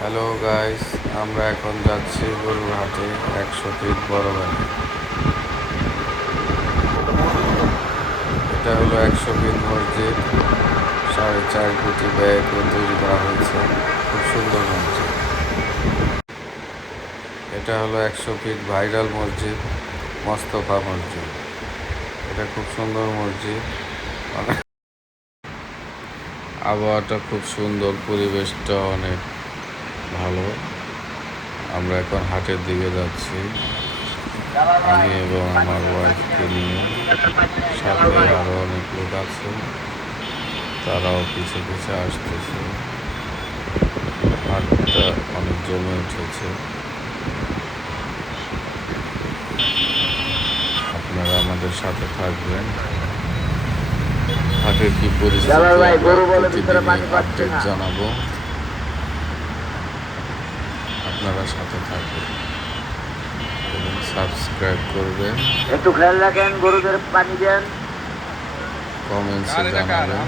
Hello guys, আমরা এখন যাচ্ছি গরুর হাটে 100 ফিট বড় বাড়ি। এটা হলো 100 ফিট মসজিদ, 4.5 কোটি ব্যয় করে তৈরি করা হয়েছে। খুব সুন্দর মসজিদ। এটা হলো 100 ফিট ভাইরাল মসজিদ, মোস্তফা মসজিদ। এটা খুব সুন্দর মসজিদ। আবহাওয়াটা খুব সুন্দর, পরিবেশটা অনেক ভালো। আমরা এখন হাটের দিকে যাচ্ছি, আমি এবং আমার ওয়াইফকে নিয়ে। সাথে আরও অনেক লোক আছে, তারাও পিছে পিছে আসতেছে। হাটটা অনেক জমে উঠেছে। আপনারা আমাদের সাথে থাকবেন। হাটের কি পরিস্থিতি প্রতিদিনই আপডেট জানাবো। আপনারা সাথে থাকবেন এবং সাবস্ক্রাইব করবেন, একটু খেয়াল রাখেন, গরুদের পানি দেন, কমেন্টসে জানাবেন।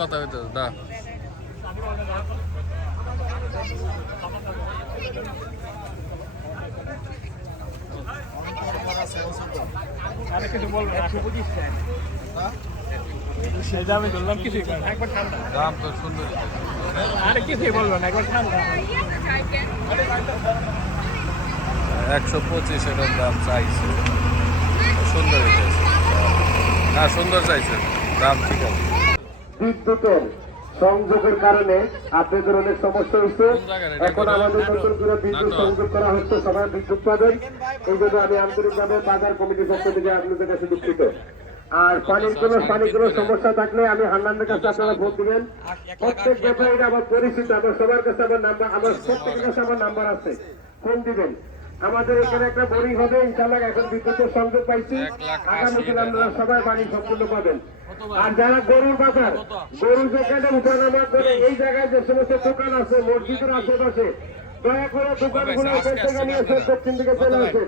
কথা হইতে দা দাম তো সুন্দর, 125 এটার দাম চাইছে। সুন্দর হয়েছে, না সুন্দর চাইছে, দাম ঠিক আছে। বিদ্যুতের সংযোগের কারণে আপনাদের অনেক সমস্যা হচ্ছে। এখন আমাদের নতুন করে বিদ্যুৎ সংযোগ করা হচ্ছে, সবাই বিদ্যুৎ পাবেন। এই জন্য আমি আন্তরিকভাবে বাজার কমিটির পক্ষ থেকে আপনাদের কাছে দুঃখিত। আর পানির সমস্যা থাকলে আমি হান্নানের কাছে আপনারা ভোট দিবেন। প্রত্যেক ব্যাপারীরা আমার পরিচিত, আমার সবার কাছে আমার নাম্বার, আমার প্রত্যেকের কাছে আমার নাম্বার আছে, ফোন দিবেন। আমাদের এখানে একটা বোরিং হবে ইনশাআল্লাহ। এখন বিদ্যুতের সংযোগ পাইছি, আগামী দিন আপনারা সবাই পানি সম্পূর্ণ পাবেন। আর যারা গরুর বাজার, গরু যেখানে উঠানামা করে, এই জায়গায় যে সমস্ত দোকান আছে মসজিদের আশেপাশে, দয়া করে দোকানগুলো নিয়ে দক্ষিণ দিকে চলে আসে।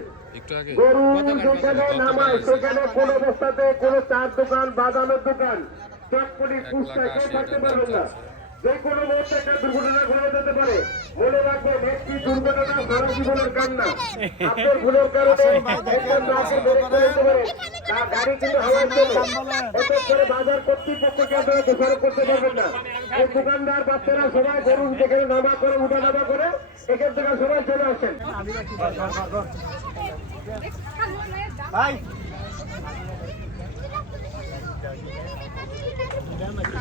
গরু যেখানে নামায় সেখানে কোন অবস্থাতে কোনো চার দোকান, বাদামের দোকান, চটপটি, ফুচকা কেউ থাকতে পারবেন না। যে কোনো মুহূর্তে একটা দুর্ঘটনা ঘটে যেতে পারে। মনে রাখবেন, একটি দুর্ঘটনা সারা জীবনের কান্না। আপনার ভুলের কারণে একজন রাস্তায় বেড়ে যেতে পারে, তার গাড়ি কিন্তু হাওয়ায় চলে। এতে করে বাজার কর্তৃপক্ষকে আপনারা দোষারোপ করতে পারবেন না। এই দোকানদার বাচ্চারা সবাই গরু যেখানে নামা করে, উঠা নামা করে, এখান থেকে সবাই চলে আসেন।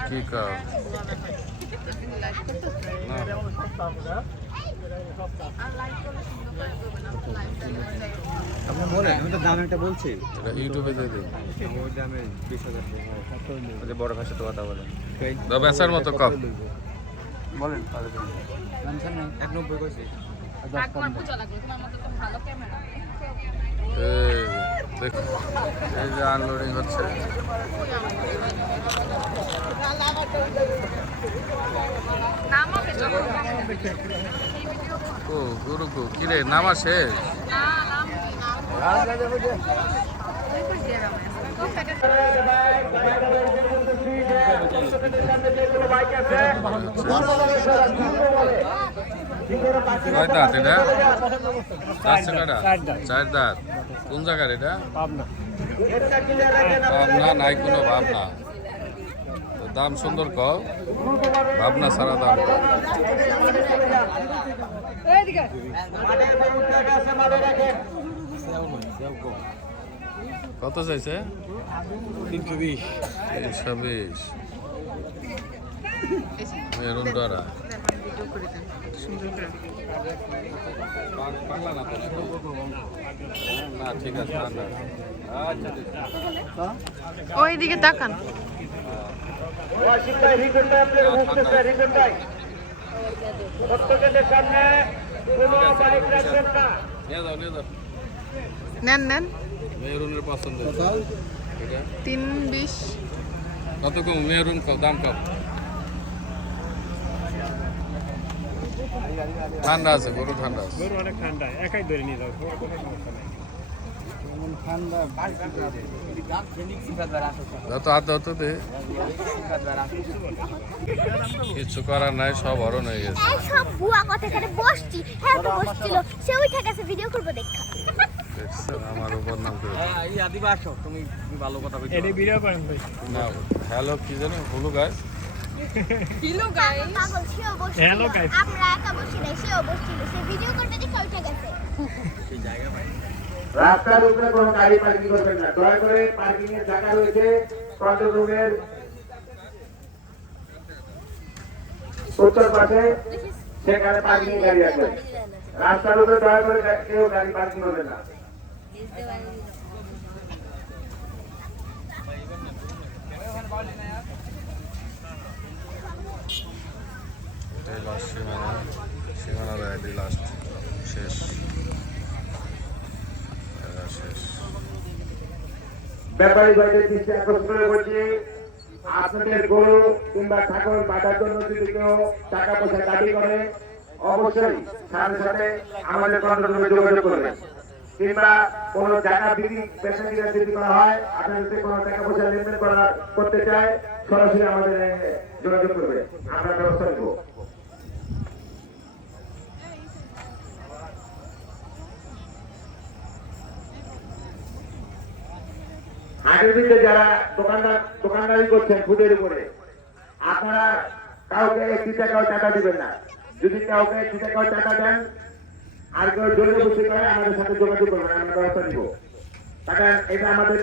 কি কাজ আপনি বলেন, আমি তো দাম একটা বলছি। ইউটিউবে দিয়ে দিন, ওই দামে 20,000 বড় ভাষা তো কথা বলেন। বেচার মতো কম বলেন 190 কইছি। এই যে আনলোডিং হচ্ছে। ও গুরু কিরে নামা শেষ। কয় দাঁত এটা? চার দাঁত। কোন জায়গার এটা? পাবনা নাই কোনো ভাবনা। দাম সুন্দর কও, ভাবনা সারা দাম কত চাইছে? 320 মেরুন ডরা। না ঠিক আছে, ওইদিকে তাকান। নেন নেন, মেরুনের পছন্দ 320। কত কম? মেরুন দাম কম। ঠান্ডা আছে, গরু ঠান্ডা আছে। গরু অনেক ঠান্ডা, একাই ধরে নিয়ে যাও, কোনো সমস্যা নাই। যত হাত ধরতে দে কিছু করার নাই, সব হরণ হয়ে গেছে। এই সব বুয়া কথা এখানে বসছি, হ্যাঁ তো বসছিল, সে উঠে গেছে, ভিডিও করবো দেখা। দেখছেন আমার উপর নাম করে এই আদিবা আসো, তুমি ভালো কথা বলছো। না হ্যালো কি জানো হলু গাছ পাগল, সেও বসছিল, আমরা একা বসি নাই, সেও বসছিল, সে ভিডিও করবে দেখে উঠে গেছে। রাস্তার উপরে কোনো গাড়ি পার্কিং করবেন না, দয়া করে পার্কিং এর জায়গা রয়েছে কন্ট্রোল রুমের উত্তর পাশে, সেখানে পার্কিং গাড়ি আছে। রাস্তার উপরে দয়া করে কেউ গাড়ি পার্কিং করবেন না। এটাই লাস্ট সীমানা, সীমানা দেয় লাস্ট শেষ শেষ। ব্যাপারী ভাইদের দৃষ্টি আকর্ষণ করে বলছি, আপনাদের গরু কিংবা ছাগল বাঁধার জন্য যদি কেউ টাকা পয়সা দাবি করে অবশ্যই সাথে সাথে আমাদের কন্ট্রোল রুমে যোগাযোগ করবেন, কিংবা কোনো জায়গা বিক্রি পেশাজীবী যদি করা হয়, আপনার যদি কোনো টাকা পয়সা লেনদেন করতে চায় সরাসরি আমাদের যোগাযোগ করবে, আমরা ব্যবস্থা নেব। আগের দিকে যারা দোকানদারি করছেন ফুটের উপরে, আপনারা কাউকে 1 টাকাও টাকা দিবেন না। যদি কাউকে 1 টাকাও টাকা দেন আর কেউ জোরে বসে করে আমাদের সাথে যোগাযোগ করবেন, আমরা ব্যবস্থা নিব। টাকা এটা আমাদের